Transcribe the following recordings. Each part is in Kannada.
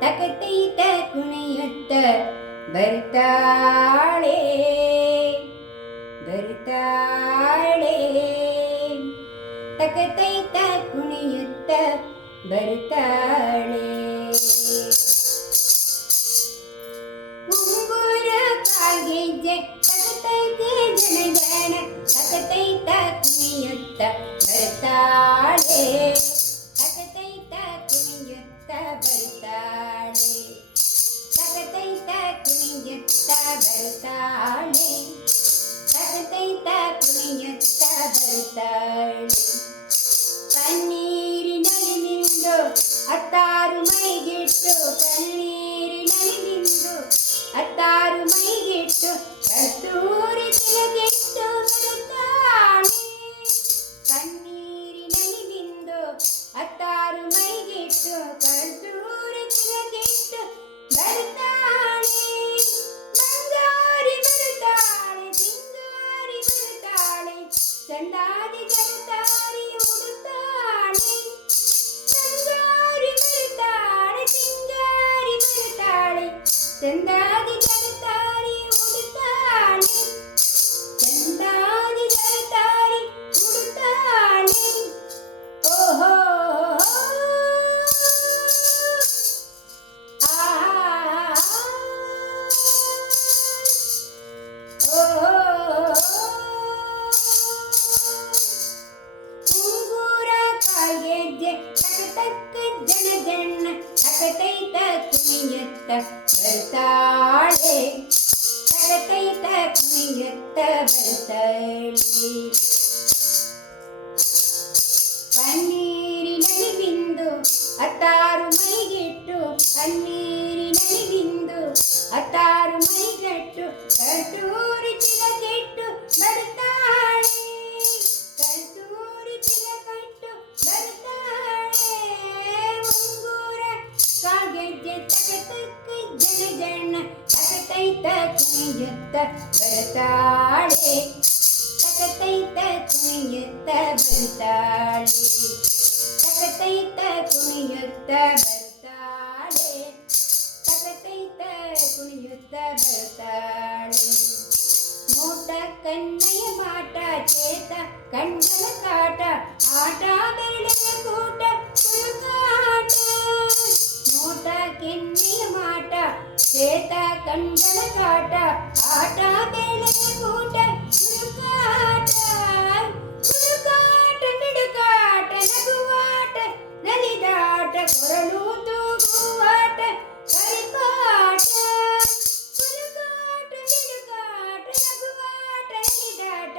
ತಕತೈತ ಕುಣಿಯುತ್ತ ಬರ್ತಾಳೆ ಬರ್ತಾಳೆ ತಕತೈತ ಕುಣಿಯುತ್ತ ಬರ್ತಾಳೆ ಉಂಗುರ ಕಾಗೆಜ್ಜೆ ತಕತೈತೆ ಜನ ತಕತೈತ ಕುಣಿಯುತ್ತ ಬರ್ತಾಳೆ ತಕತೈತ ಕುಣಿಯುತ್ತ ಬರ್ತಾಳೆ ತಕತೈತ ಕುಣಿಯುತ್ತ ಬರ್ತಾಳೆ ತಕತೈತ ಕುಣಿಯುತ್ತ ಬರ್ತಾಳೆ ಕಣ್ಣೀರಿನಲ್ಲಿ ನಿಂದು ಅತ್ತಾರು ಮೈಗಿಟ್ಟು ಕಣ್ಣೀರಿನಲ್ಲಿ ನಿಂದು ಅತ್ತಾರು ಮೈಗಿಟ್ಟು ಕಸ್ತೂರಿ ತಿಲಗಿಟ್ಟು ಬರ್ತಾಳೆ ಕಣ್ಣೀರಿನಲ್ಲಿ ನಿಂದು ಅತ್ತಾರು ಮೈಗಿಟ್ಟು ಕಸ್ತೂರಿ ತಿಲಗಿಟ್ಟು ಬರ್ತಾಳೆ ಬಂಗಾರಿ ಬರ್ತಾಳೆ ಸಿಂಗಾರಿ ಬರ್ತಾಳೆ ಚಂದಾದಿ ಜಗತಾರಿ ಉಡುತ್ತಾಳೆ ಬಂಗಾರಿ ಬರ್ತಾಳೆ ಸಿಂಗಾರಿ ಬರ್ತಾಳೆ ಚಂದಾದಿ ಜಗತಾರಿ ಉಡುತ್ತಾಳೆ ಚಂದಾದಿ ಜಗತಾರಿ ಉಡುತ್ತಾಳೆ ಓಹೋ ಉಂಗುರ ಕಾಗೆಜ್ಜೆ ತಕತಕ್ಕ ಜನ ತಕತೈತ ಕುಣಿಯುತ್ತ ಬರ್ತಾಳೆ ತಕತೈತ ಕುಣಿಯುತ್ತ ಬರ್ತಾಳೆ ಪನ್ನೀರಿನಲ್ಲಿ ಬಿಂದು ಅತ್ತಾರು ಮೈಗಿಟ್ಟು ಪನ್ನೀರಿನಲ್ಲಿ ಬಿಂದು ಅತ್ತಾರು ಮೈಗಟ್ಟು ಕಸ್ತೂರಿ ತಿಲಕಿಟ್ಟು ಬರ್ತಾಳೆ ಕಸ್ತೂರಿ ತಿಲಕಟ್ಟು ಬರ್ತಾಳೆ ಉಂಗುರ ಕಾಗೆಜ್ಜೆ ತಕತಕ್ಕ ಜನ ತಕತೈತ ಕುಣಿಯುತ್ತ ಬರ್ತಾಳೆ ತಕತೈತ ಕುಣಿಯುತ್ತ ಬರ್ತಾಳೆ ತಕತೈತ ಕುಣಿಯುತ್ತ ಬರ್ತಾಳೆ ತಕತೈತ ಕುಣಿಯುತ್ತ ಬರ್ತಾಳೆ ನೋಟ ಕನ್ನಯ ಮಾಟ ಚೇತ ಕಂಡಲ ಕಾಟ ಆಟ ಬೆರಳೆಯ ಕೂಟ ಕುಳುಕಾಟ ನೋಟ ಕೆನ್ನೆಯ ಮಾಟ ಚೇತ ಕಂಡಲ ಕಾಟ ಆಟ ಬೆರಳೆಯ ಕೂಟ ಕುಳುಕಾಟ ಕುಳುಕಾಟ ಮಿಡುಕಾಟ ನಗುವಾಟ ನಲಿದಾಟ ಕೊರಳು ತೂಗುವಾಟ ಕರಿಪಾಟ ಕುಲುಕಾಟ ಮಿಡುಕಾಟ ನಗುವಾಟ ನಲಿದಾಟ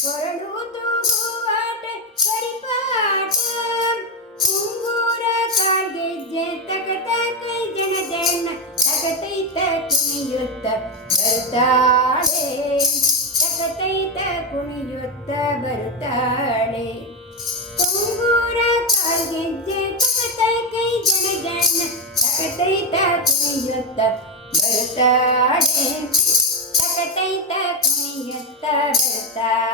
ಕೊರಳು ತೂಗುವಾಟ ಕರಿಪಾಟ ಉಂಗುರ ಕಾಗೆಜ್ಜೆ ತಕತಕ ಜನ ತಕತೈತ ಕುಣಿಯುತ್ತ ಬರ್ತಾಳೆ ತಕತೈತ ಕುಣಿಯುತ್ತ ಬರ್ತಾಳೆ ಉಂಗುರ ಕಾಗೆಜ್ಜೆ ತಕತಕ ಜನ ತಕತೈತ ಕುಣಿಯುತ್ತ ಬರ್ತಾಳೆ ತಕತೈತ ಕುಣಿಯುತ್ತ ಬರ್ತಾಳೆ